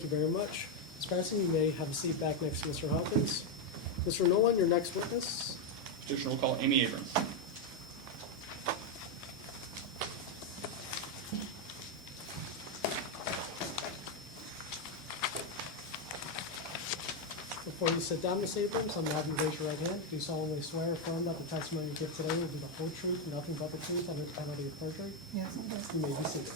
Thank you very much. Ms. Patterson, you may have a seat back next to Mr. Hawkins. Mr. Nolan, your next witness. Petitioner will call Amy Abrams. Before you sit down, Ms. Abrams, I'm going to have you raise your right hand. Do you solemnly swear or affirm that the testimony you give today will be the whole truth, and nothing but the truth, under the penalty of perjury? Yes, I do. You may be seated.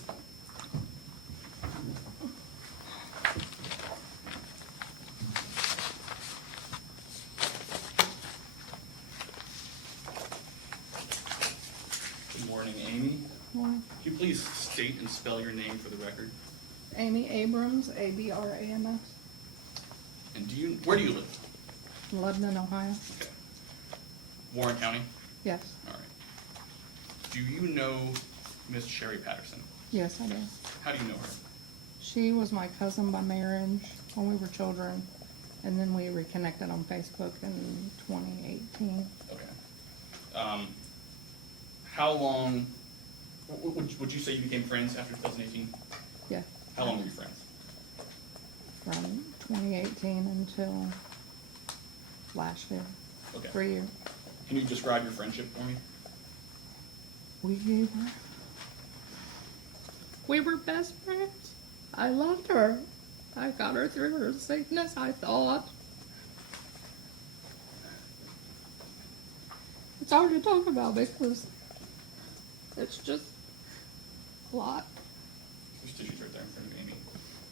Good morning, Amy. Well, Could you please state and spell your name for the record? Amy Abrams, Abrams, And where do you live? Lebanon, Ohio. Okay. Warren County? Yes, All right. Do you know Miss Sherry Patterson? yes, I do. How do you know her? She was my cousin by marriage when we were children, and then we reconnected on Facebook in 2018. Okay. How long, would you say you became friends after 2018? Yeah, How long were you friends? from 2018 until last year, Okay. 3 years. Can you describe your friendship for me? We were best friends. I loved her. I got her through her sickness, I thought. It's hard to talk about because it's just a lot. There's tissues right there in front of Amy.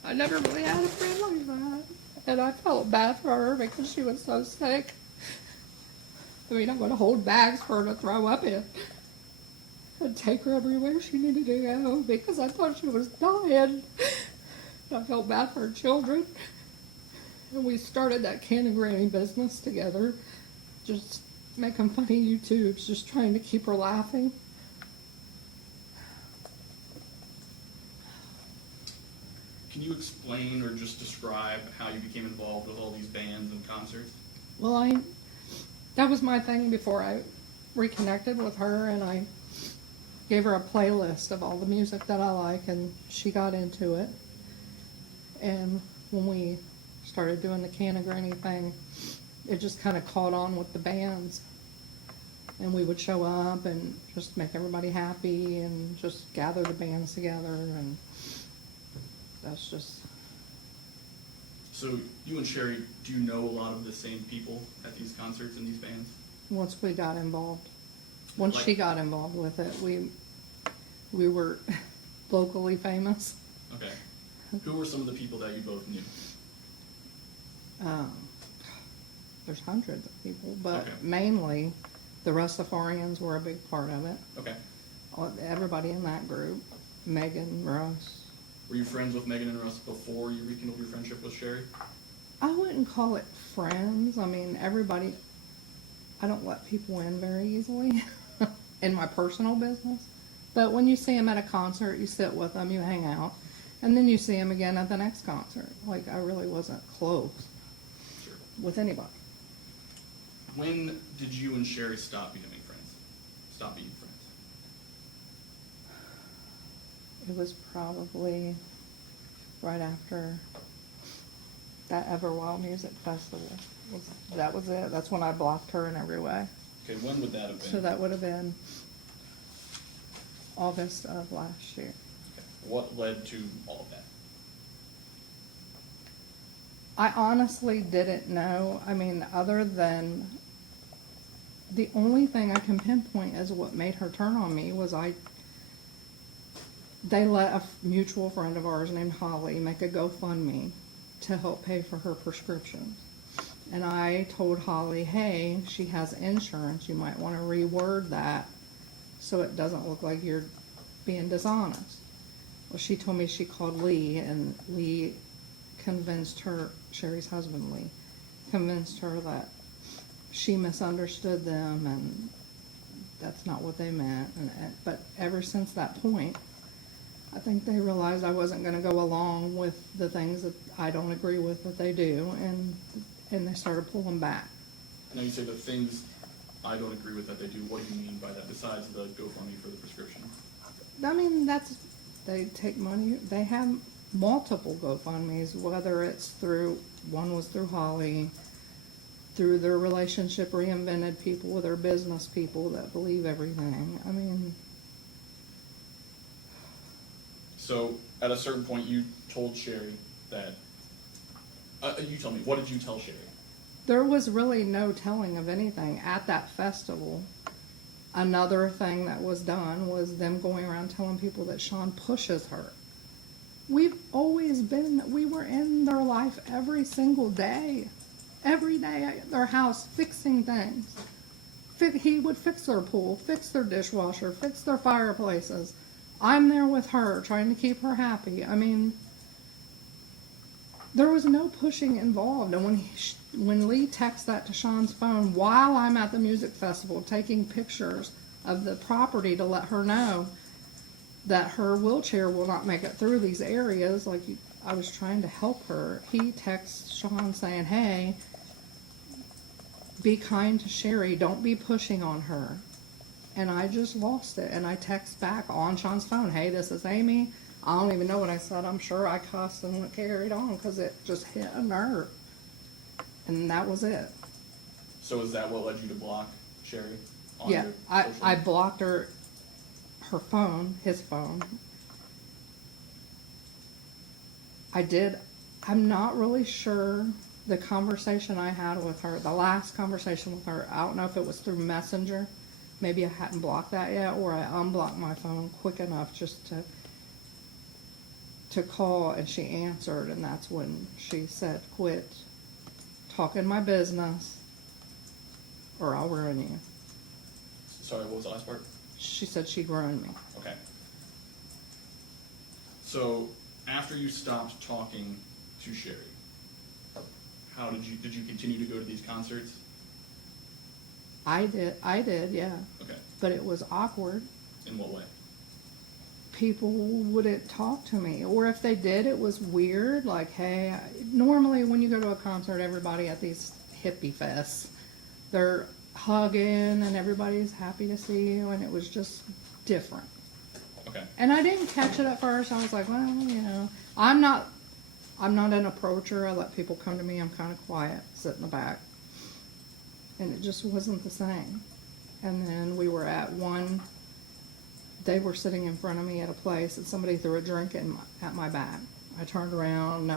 I never really had a friend like that. And I felt bad for her because she was so sick. I mean, I would hold bags for her to throw up in. I'd take her everywhere she needed to go because I thought she was dying. I felt bad for her children. And we started that CANNA granny business together, just making funny YouTubes, just trying to keep her laughing. Can you explain or just describe how you became involved with all these bands and concerts? Well, that was my thing before I reconnected with her, and I gave her a playlist of all the music that I like, and she got into it. And when we started doing the CANNA granny thing, it just kind of caught on with the bands. And we would show up and just make everybody happy and just gather the bands together, and that's just... So you and Sherry, do you know a lot of the same people at these concerts and these bands? Once we got involved, once Like- she got involved with it, we were locally famous. Okay. Who were some of the people that you both knew? There's hundreds of people, but Okay. mainly the Rastafarians were a big part of it. Okay. Everybody in that group, Megan, Russ. Were you friends with Megan and Russ before you rekindled your friendship with Sherry? I wouldn't call it friends. I mean, everybody, I don't let people in very easily in my personal business. But when you see them at a concert, you sit with them, you hang out, and then you see them again at the next concert. Like, I really wasn't close Sure. with anybody. When did you and Sherry stop becoming friends? Stop being friends? It was probably right after that Everwild Music Festival. That was it. That's when I blocked her in every way. Okay, when would that have been? So that would have been August of last year. Okay. What led to all of that? I honestly didn't know. I mean, other than the only thing I can pinpoint as what made her turn on me was they let a mutual friend of ours named Holly make a GoFundMe to help pay for her prescriptions. And I told Holly, hey, she has insurance. You might want to reword that so it doesn't look like you're being dishonest. Well, she told me she called Lee, and Lee convinced her, Sherry's husband Lee, convinced her that she misunderstood them and that's not what they meant. But ever since that point, I think they realized I wasn't going to go along with the things that I don't agree with that they do, and they started pulling back. Now you say the things I don't agree with that they do. What do you mean by that, besides the GoFundMe for the prescription? I mean, they take money. They have multiple GoFundMes, whether it's through, one was through Holly, through their relationship reinvented people with their business people that believe everything. I mean, So at a certain point, you told Sherry that, you tell me, what did you tell Sherry? there was really no telling of anything at that festival. Another thing that was done was them going around telling people that Sean pushes her. We've always been, we were in their life every single day. Every day at their house fixing things. He would fix their pool, fix their dishwasher, fix their fireplaces. I'm there with her, trying to keep her happy. I mean, there was no pushing involved. And when Lee texts that to Sean's phone while I'm at the music festival taking pictures of the property to let her know that her wheelchair will not make it through these areas, like I was trying to help her, he texts Sean saying, hey, be kind to Sherry, don't be pushing on her. And I just lost it. And I text back on Sean's phone, hey, this is Amy. I don't even know what I said. I'm sure I cussed and carried on because it just hit a nerve. And that was it. So is that what led you to block Sherry on Yeah, your I social? blocked her phone, his phone. I did. I'm not really sure the conversation I had with her, the last conversation with her, I don't know if it was through Messenger. Maybe I hadn't blocked that yet, or I unblocked my phone quick enough just to call, and she answered, and that's when she said, quit talking my business or I'll ruin you. Sorry, what was the last part? She said she'd ruin me. Okay. So after you stopped talking to Sherry, how did you continue to go to these concerts? I did, yeah. Okay. But it was awkward. In what way? People wouldn't talk to me, or if they did, it was weird. Like, hey, normally when you go to a concert, everybody at these hippie fests, they're hugging and everybody's happy to see you, and it was just different. Okay. And I didn't catch it at first. I was like, well, you know, I'm not an approacher. I let people come to me. I'm kind of quiet, sit in the back. And it just wasn't the same. And then we were at one, they were sitting in front of me at a place, and somebody threw a drink at my back. I turned around, I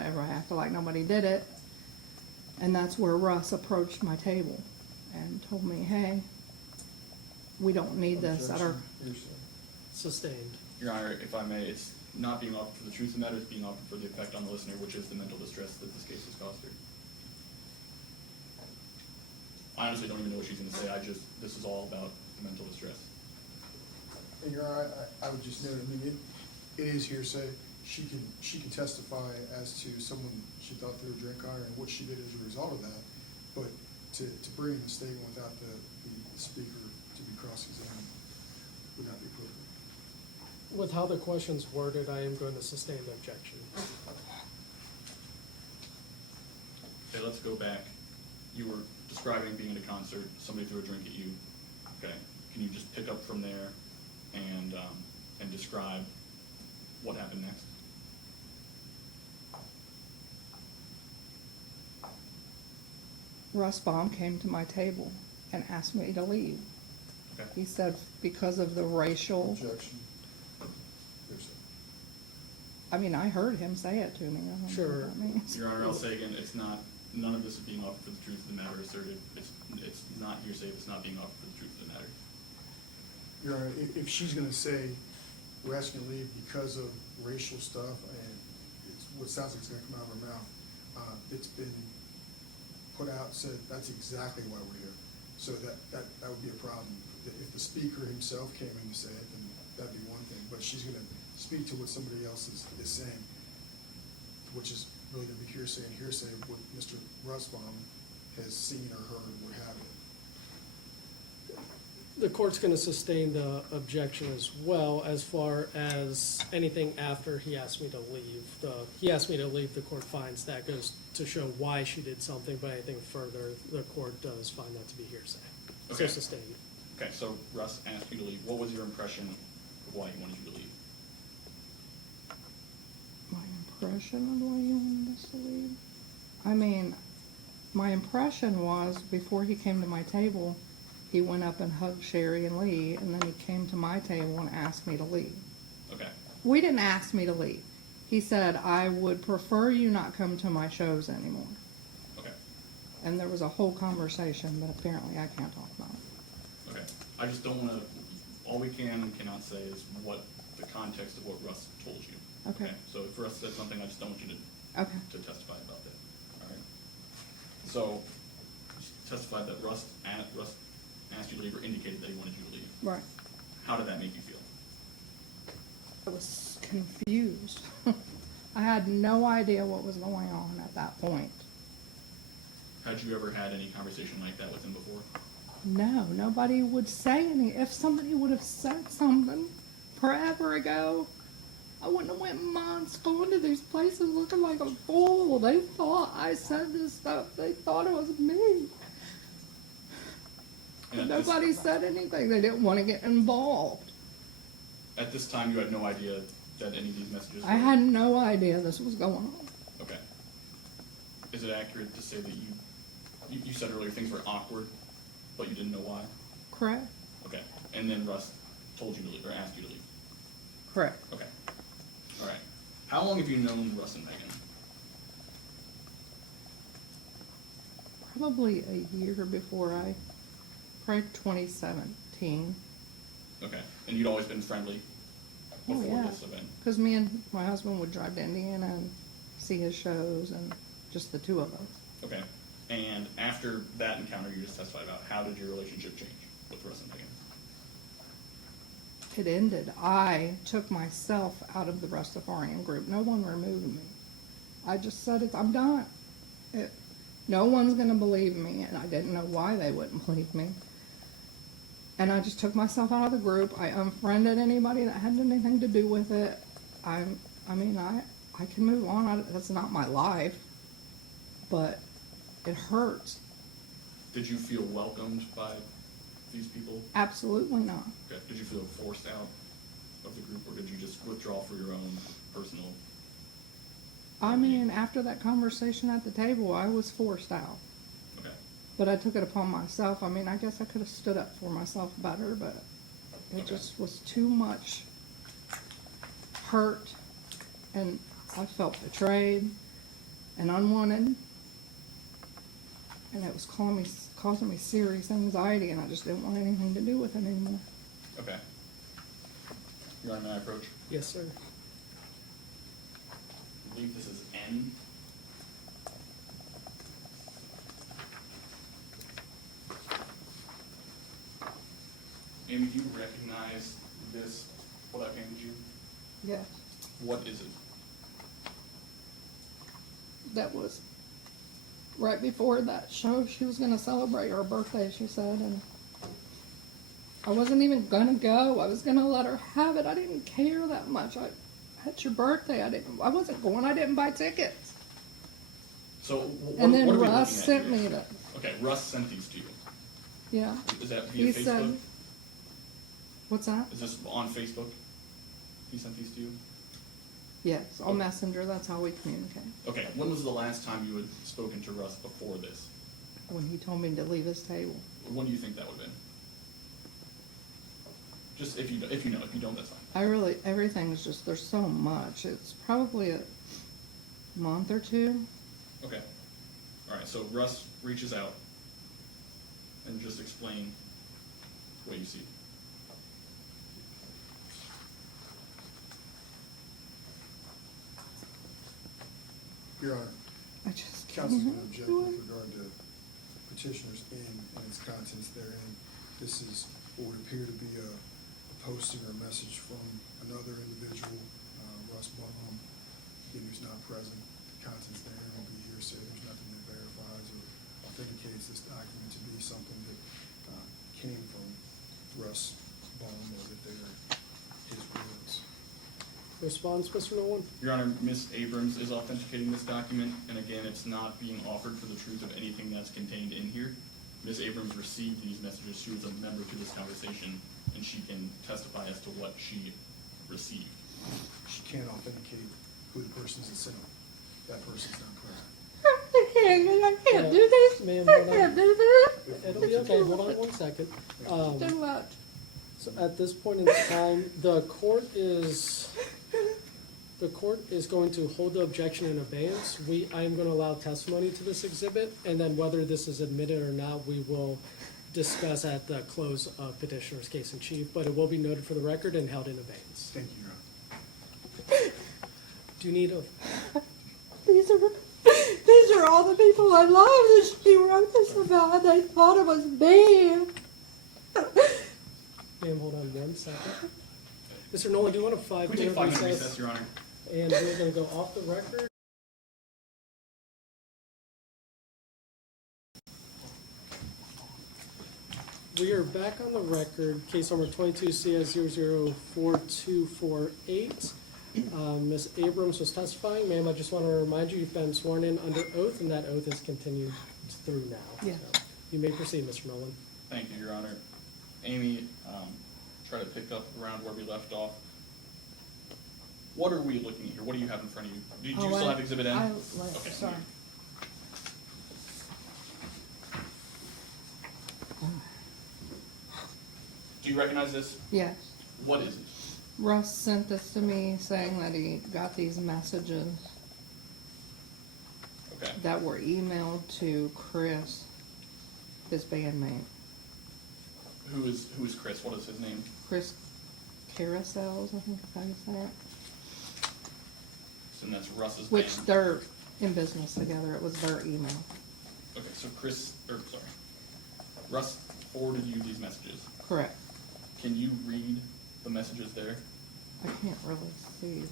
acted like nobody did it. And that's where Russ approached my table and told me, hey, we don't need this at our... Sustained. Your Honor, if I may, it's not being offered for the truth of the matter, it's being offered for the effect on the listener, which is the mental distress that this case has caused her. I honestly don't even know what she's going to say. This is all about the mental distress. And Your Honor, I would just note, I mean, it is hearsay. She can testify as to someone she thought threw a drink on her and what she did as a result of that. But to bring in a statement without the speaker to be cross-examined would not be appropriate. With how the question's worded, I am going to sustain the objection. Okay, let's go back. You were describing being at a concert, somebody threw a drink at you. Okay, can you just pick up from there and describe what happened next? Russ Baum came to my table and asked me to leave. Okay. He said because of the racial... Objection. Hearsay. I mean, I heard him say it to me. I don't know Sure. what that means. Your Honor, I'll say again, none of this is being offered for the truth of the matter asserted. It's not hearsay, it's not being offered for the truth of the matter. Your Honor, if she's gonna say, we're asking to leave because of racial stuff, and it's what sounds like it's gonna come out of her mouth, it's been put out, said that's exactly why we're here. So that would be a problem. If the speaker himself came in to say it, then that'd be one thing, but she's gonna speak to what somebody else is saying, which is really gonna be hearsay, and hearsay of what Mr. Russbaum has seen or heard or what have you. The court's going to sustain the objection as well, as far as anything after he asked me to leave. He asked me to leave, the court finds that goes to show why she did something, but anything further, the court does find that to be hearsay. Okay. So sustained. Okay, so Russ asked you to leave. What was your impression of why he wanted you to leave? impression of the way he wanted us to leave. I mean, my impression was before he came to my table, he went up and hugged Sherry and Lee, and then he came to my table and asked me to leave. Okay, We didn't ask me to leave. He said, I would prefer you not come to my shows anymore. okay, And there was a whole conversation, but apparently I can't talk about it. okay. I just don't wanna, all we can and cannot say is what the context of what Russ told you. Okay. So if Russ said something, I just don't want you Okay. to testify about that, all right? So, testified that Russ asked you to leave or indicated that he wanted you to leave. Right. How did that make you feel? I was confused. I had no idea what was going on at that point. Had you ever had any conversation like that with him before? No, nobody would say any. If somebody would have said something forever ago, I wouldn't have went months going to these places looking like a fool. They thought I said this stuff. They thought it was me. And at Nobody said anything. They didn't want to get involved. At this time, you had no idea that any of these messages were... I had no idea this was going on. Okay. Is it accurate to say that you said earlier things were awkward, but you didn't know why? Correct? Okay. And then Russ told you to leave, or asked you to leave? Correct. Okay. All right. How long have you known Russ and Megan? Probably a year before probably 2017. Okay. And you'd always been friendly Oh, before yeah. this event? Because me and my husband would drive to Indiana and see his shows, and just the two of us. Okay. And after that encounter you just testified about, how did your relationship change with Russ and Megan? It ended. I took myself out of the Rastafarian group. No one removed me. I just said, I'm done. No one's going to believe me, and I didn't know why they wouldn't believe me. And I just took myself out of the group. I unfriended anybody that had anything to do with it. I can move on. That's not my life. But it hurts. Did you feel welcomed by these people? Absolutely not. Okay. Did you feel forced out of the group, or did you just withdraw for your own personal... I mean, after that conversation at the table, I was forced out. Okay. But I took it upon myself. I mean, I guess I could have stood up for myself better, but it Okay. just was too much hurt, and I felt betrayed and unwanted, and it was causing me serious anxiety, and I just didn't want anything to do with it anymore. Okay. Your Honor, may I approach? Yes, sir. I believe this is N. Amy, do you recognize this, what I've handed you? Yes, What is it? that was right before that show. She was going to celebrate her birthday, she said, and I wasn't even going to go. I was going to let her have it. I didn't care that much. It's your birthday. I wasn't going. I didn't buy tickets. So, And then what are we Russ looking at sent here? me the, Okay, Russ sent these to you. yeah. Is that via He Facebook? said, what's that? Is this on Facebook? He sent these to you? Yes, on Messenger. That's how we communicate. Okay, when was the last time you had spoken to Russ before this? When he told me to leave his table. When do you think that would have been? Just if you know, if you don't, that's fine. Everything's just, there's so much. It's probably a month or two. Okay. All right, so Russ reaches out and just explain what you see. Your Honor, I just counsel's can't going to object do with it. regard to petitioner's and its contents therein. This is what would appear to be a posting or a message from another individual, Russ Baum, who's not present. The contents therein will be hearsay. There's nothing that verifies or authenticates this document to be something that came from Russ Baum or that they're his words. Response, Mr. Nolan? Your Honor, Ms. Abrams is authenticating this document, and again, it's not being offered for the truth of anything that's contained in here. Ms. Abrams received these messages. She was a member to this conversation, and she can testify as to what she received. She can't authenticate who who the person's that sent them. That person's not present. I can't Yeah. do this. Ma'am, I hold on. can't do this. It'll be okay, hold on one second. Too much. So at this point in time, the court is going to hold the objection in abeyance. I am gonna allow testimony to this exhibit, and then whether this is admitted or not, we will discuss at the close of petitioner's case in chief, but it will be noted for the record and held in abeyance. Thank you, Your Honor. Do you need a, These are all the people I love that she wrote this about. They thought it was me. ma'am, hold on one second. Mr. Nolan, do you want a Can we take five-minute 5 minute recess? recess, Your Honor? And we're gonna go off the record. We are back on the record, case number 22 CS 004248. Ms. Abrams was testifying. Ma'am, I just want to remind you, you've been sworn in under oath, and that oath is continued through now. Yeah. So you may proceed, Mr. Nolan. Thank you, Your Honor. Amy, try to pick up around where we left off. What are we looking at here? What do you have in front of you? Do you still have Exhibit N? Okay. Sorry. Do you recognize this? Yes. What is it? Russ sent this to me saying that he got these messages Okay. that were emailed to Chris, his bandmate. Who is Chris? What is his name? Chris Carousels, I think is how you say it. And that's Russ's Which band. they're in business together. It was their email. Okay, so Russ forwarded you these messages. Correct. Can you read the messages there? I can't really see it.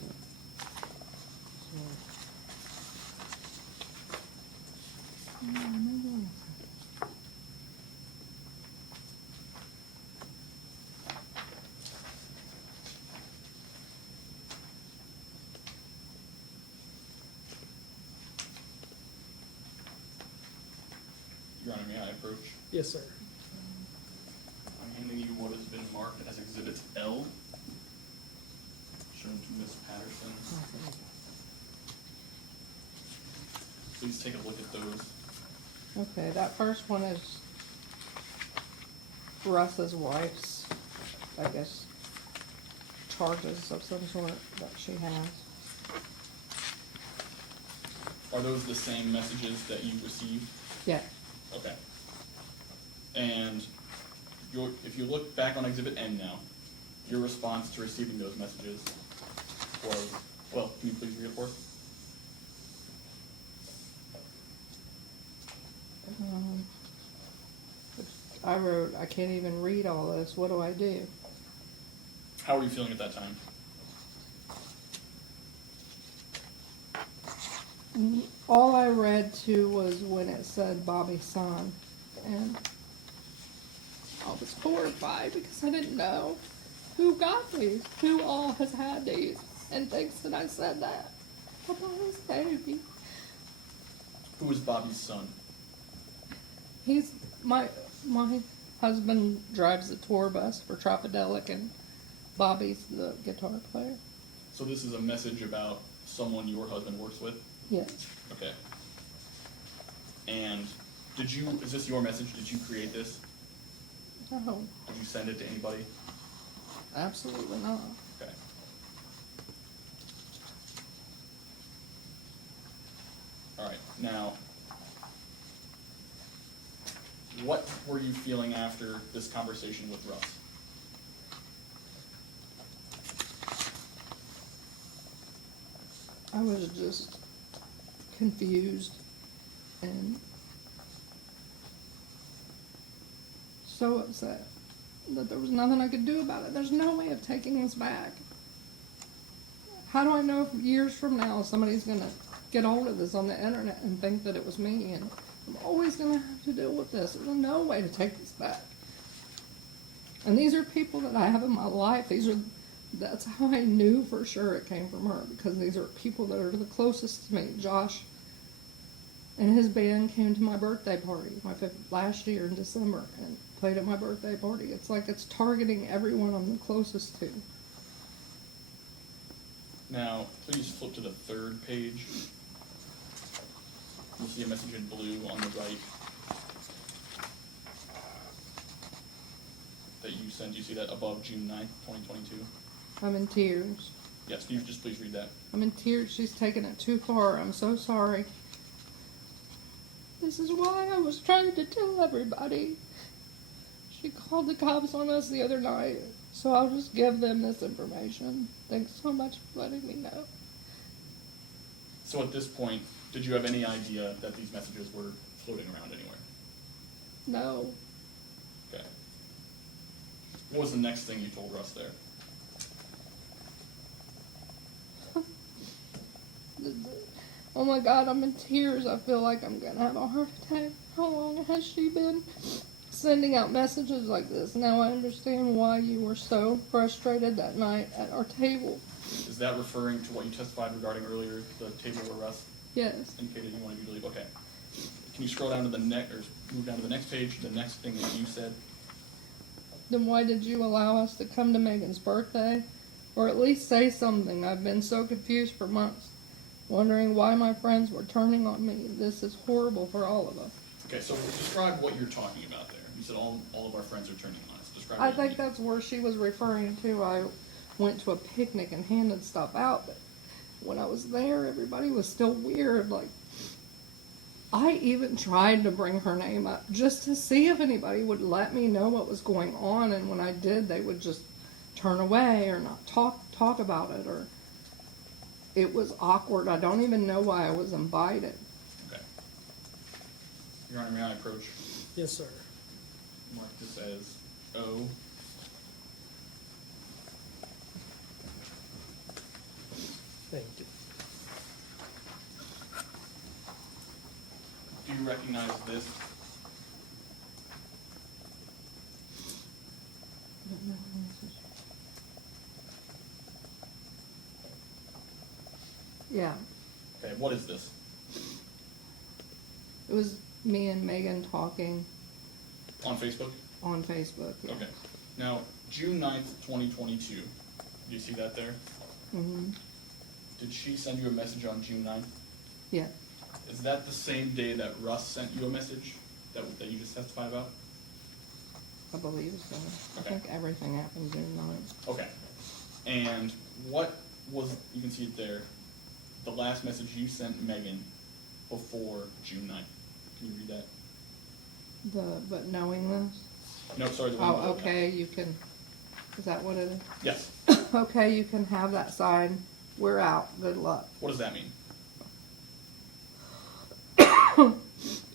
Maybe one second. Your Honor, may I approach? Yes, sir. I'm handing you what has been marked as Exhibit L, shown to Ms. Patterson. Please take a look at those. Okay, that first one is Russ's wife's, I guess, charges of some sort that she has. Are those the same messages that you received? Yeah, Okay. And if you look back on Exhibit N now, your response to receiving those messages was, well, can you please read it for us? I wrote, I can't even read all this, what do I do? How were you feeling at that time? All I read to was when it said Bobby's son, and I was horrified because I didn't know who got these, who all has had these, and thinks that I said that. I thought it was baby. Who is Bobby's son? He's, my husband drives the tour bus for Tropidelic, and Bobby's the guitar player. So this is a message about someone your husband works with? Yes, Okay. And is this your message? Did you create this? no, Did you send it to anybody? absolutely not. Okay. All right, now, what were you feeling after this conversation with Russ? I was just confused and so upset that there was nothing I could do about it. There's no way of taking this back. How do I know if years from now somebody's gonna get hold of this on the internet and think that it was me, and I'm always gonna have to deal with this? There's no way to take this back. And these are people that I have in my life. That's how I knew for sure it came from her, because these are people that are the closest to me. Josh and his band came to my birthday party last year in December and played at my birthday party. It's like it's targeting everyone I'm the closest to. Now, please flip to the third page. You'll see a message in blue on the right that you sent. You see that above June 9th, 2022? I'm in tears. Yes, can you just please read that? I'm in tears. She's taken it too far. I'm so sorry. This is why I was trying to tell everybody. She called the cops on us the other night, so I'll just give them this information. Thanks so much for letting me know. So at this point, did you have any idea that these messages were floating around anywhere? No. Okay. What was the next thing you told Russ there? Oh my God, I'm in tears. I feel like I'm gonna have a heart attack. How long has she been sending out messages like this? Now I understand why you were so frustrated that night at our table. Is that referring to what you testified regarding earlier, the table where Russ Yes. indicated you wanted you to leave? Okay. Can you scroll down to the next, or move down to the next page, the next thing that you said? Then why did you allow us to come to Megan's birthday? Or at least say something. I've been so confused for months, wondering why my friends were turning on me. This is horrible for all of us. Okay, so describe what you're talking about there. You said all of our friends are turning on us. Describe I what you think mean. that's where she was referring to. I went to a picnic and handed stuff out, but when I was there, everybody was still weird. Like, I even tried to bring her name up just to see if anybody would let me know what was going on, and when I did, they would just turn away or not talk about it, or it was awkward. I don't even know why I was invited. Okay. Your Honor, may I approach? Yes, sir. Mark this as O. Thank you. Do you recognize this? Yeah, Okay, what is this? it was me and Megan talking On Facebook? on Facebook. Yeah. Okay. Now, June 9th, 2022. Do you see that there? Mm-hmm. Did she send you a message on June 9th? Yeah. Is that the same day that Russ sent you a message that you just testified about? I believe so. Okay. I think everything happened June 9th. Okay. And what was, you can see it there, the last message you sent Megan before June 9th? Can you read that? But knowing this? No, sorry, the one Oh, below that. okay, you can, is that what it is? Yes. Okay, you can have that sign. We're out. Good luck. What does that mean?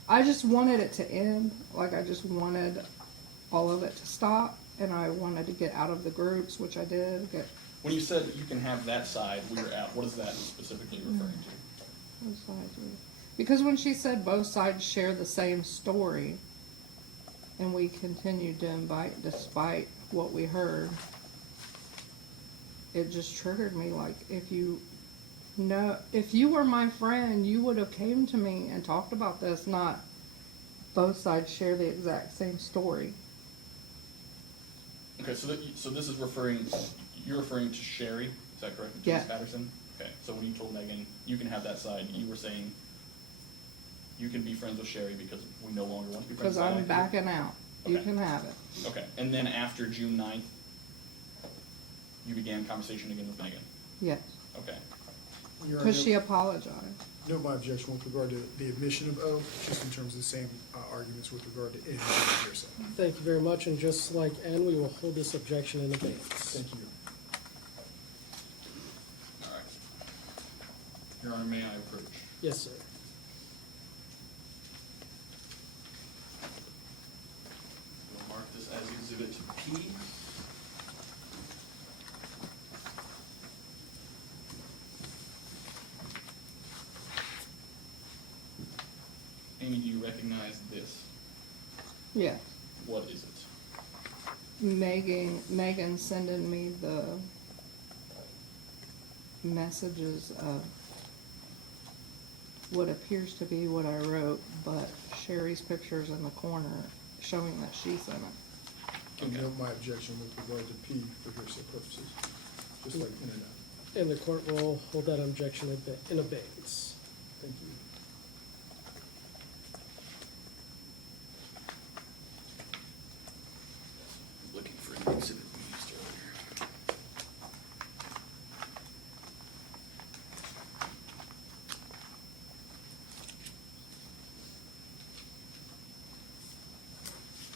I just wanted it to end. Like, I just wanted all of it to stop, and I wanted to get out of the groups, which I did. When you said you can have that side, we were out, what is that specifically referring to? Both sides were- Because when she said both sides share the same story, and we continued to invite despite what we heard, it just triggered me. Like, if you were my friend, you would have came to me and talked about this, not both sides share the exact same story. Okay, so this is you're referring to Sherry, is that correct? Yeah. James Patterson? Okay, so when you told Megan you can have that side, you were saying you can be friends with Sherry because we no longer want to be friends Because with I'm Sally? backing out. You Okay. can have it. Okay, and then after June 9th, you began conversation again with Megan? Yes. Okay, Your Honor, Because she apologized. no, my objection with regard to the admission of O, just in terms of the same arguments with regard to any of hearsay. Thank you very much, and just like N, we will hold this objection in abeyance. Thank you. all right. Your Honor, may I approach? Yes, sir. We'll mark this as Exhibit P. Amy, do you recognize this? Yes. What is it? Megan sending me the messages of what appears to be what I wrote, but Sherry's picture's in the corner showing that she sent it. And Okay. note my objection with regard to P for hearsay purposes, just like in and out. And the court will hold that objection in abeyance. Thank you. Looking for an exhibit we used earlier.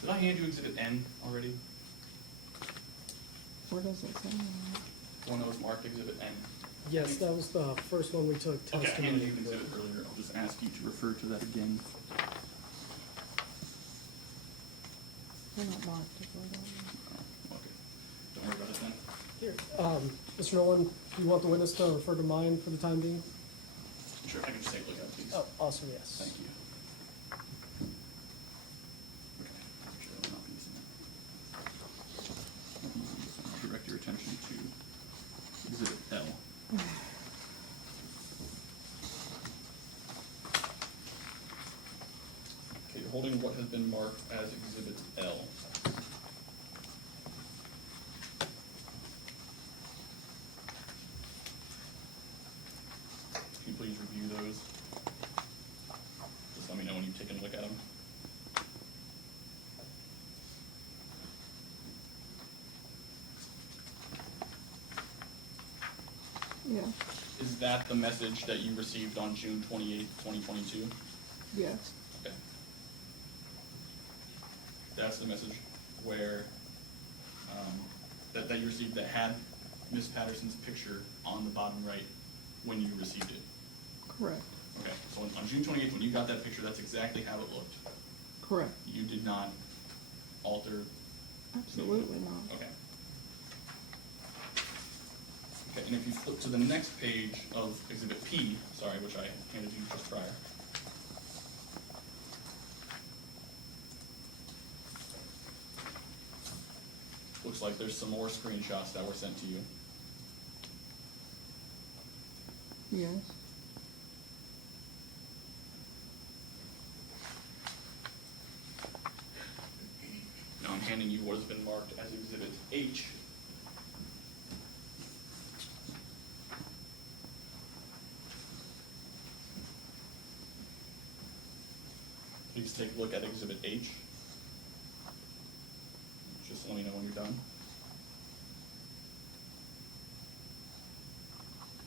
Did I hand you exhibit N already? Where does it say that? The one that was marked exhibit N? Yes, that was the first one we took Okay, I testimony. handed you an exhibit earlier, I'll just ask you to refer to that again. They're not marked, is what Oh, okay, don't worry about it then. Here, Mr. Nolan, do you want the witness to refer to mine for the time being? Sure, I can just take a look at it, please. Oh, awesome, yes. Thank you. Okay, actually, I will not be using that. Direct your attention to exhibit L. Okay, you're holding what has been marked as exhibit L. Can you please review those? Just let me know when you've taken a look at them. Yeah, Is that the message that you received on June 28th, 2022? yes, Okay. That's the message where, that you received that had Miss Patterson's picture on the bottom right when you received it? correct, Okay, so on June 28th, when you got that picture, that's exactly how it looked. correct. You did not alter? Absolutely not. Okay. Okay, and if you flip to the next page of Exhibit P, sorry, which I handed you just prior. Looks like there's some more screenshots that were sent to you. Yes, Now I'm handing you what has been marked as Exhibit H. Please take a look at Exhibit H. Just let me know when you're done.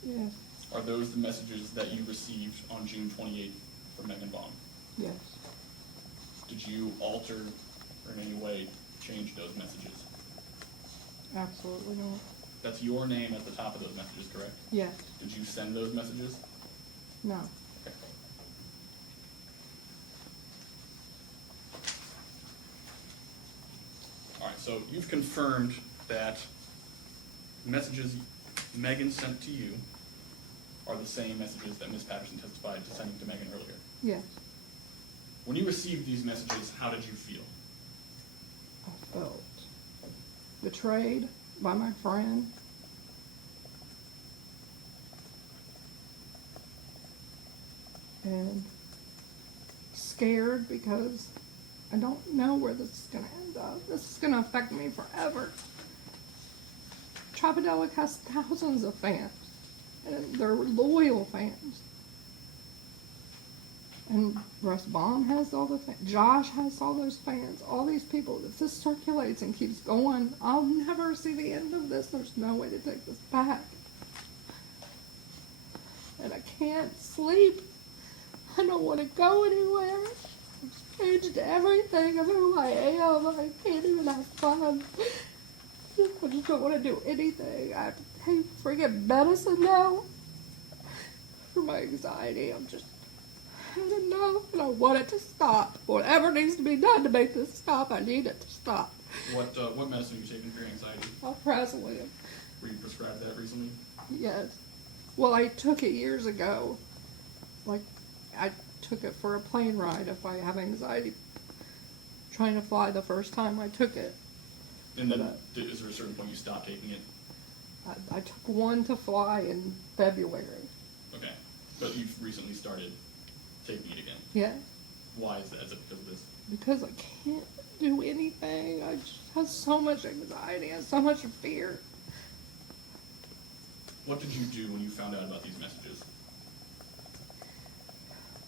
yes, Are those the messages that you received on June 28th from Megan Baum? yes, Did you alter or in any way change those messages? absolutely not. That's your name at the top of those messages, correct? Yes, Did you send those messages? no, Okay. All right, so you've confirmed that messages Megan sent to you are the same messages that Ms. Patterson testified to sending to Megan earlier. yes. When you received these messages, how did you feel? I felt betrayed by my friend. And scared because I don't know where this is going to end up. This is going to affect me forever. Tropodelic has thousands of fans, and they're loyal fans. And Russ Baum has all the fans. Josh has all those fans. All these people. If this circulates and keeps going, I'll never see the end of this. There's no way to take this back. And I can't sleep. I don't want to go anywhere. I've changed everything of who I am. I can't even have fun. I just don't want to do anything. I have to take freaking medicine now for my anxiety. I'm just had enough, and I want it to stop. Whatever needs to be done to make this stop, I need it to stop. What medicine are you taking for your anxiety? I'll presently, Were you prescribed that recently? yes. Well, I took it years ago. Like, I took it for a plane ride if I have anxiety trying to fly the first time I took it. And then, But, is there a certain point you stopped taking it? I took one to fly in February. Okay, but you've recently started taking it again. Yeah. Why is that? Is it because of this? Because I can't do anything. I just have so much anxiety and so much fear. What did you do when you found out about these messages?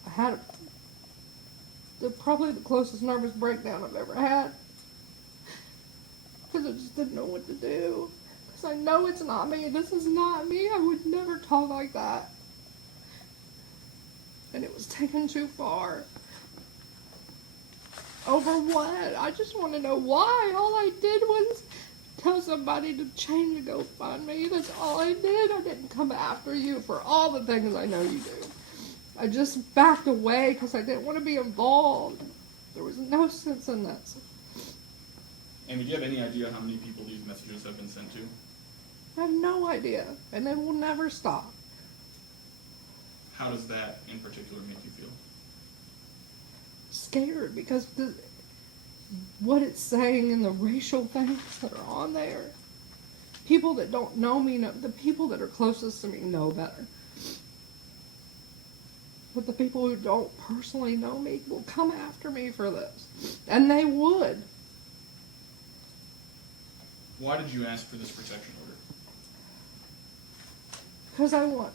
I had probably the closest nervous breakdown I've ever had. Because I just didn't know what to do. Because I know it's not me. This is not me. I would never talk like that. And it was taken too far. Over what? I just want to know why. All I did was tell somebody to change a GoFundMe. That's all I did. I didn't come after you for all the things I know you do. I just backed away because I didn't want to be involved. There was no sense in this. Amy, do you have any idea how many people these messages have been sent to? I have no idea. And it will never stop. How does that in particular make you feel? Scared because what it's saying and the racial things that are on there. People that don't know me, know, the people that are closest to me know better. But the people who don't personally know me will come after me for this. And they would. Why did you ask for this protection order? Because I want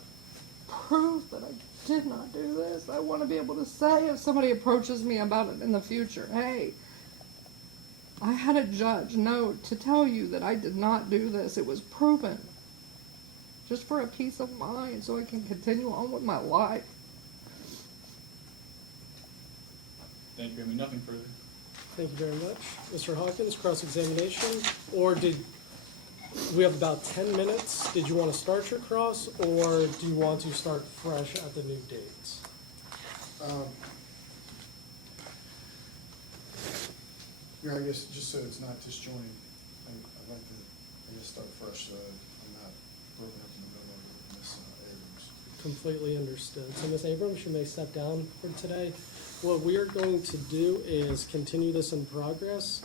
proof that I did not do this. I want to be able to say if somebody approaches me about it in the future, hey, I had a judge note to tell you that I did not do this. It was proven. Just for a peace of mind so I can continue on with my life. Thank you, Amy. Nothing further. Thank you very much. Mr. Hawkins, cross-examination, or we have about 10 minutes. Did you want to start your cross, or do you want to start fresh at the new dates? Yeah, I guess just so it's not disjointed, I'd like to, I guess, start fresh so I'm not broken up in the middle of Ms. Abrams. Completely understood. So Ms. Abrams, you may step down for today. What we are going to do is continue this in progress.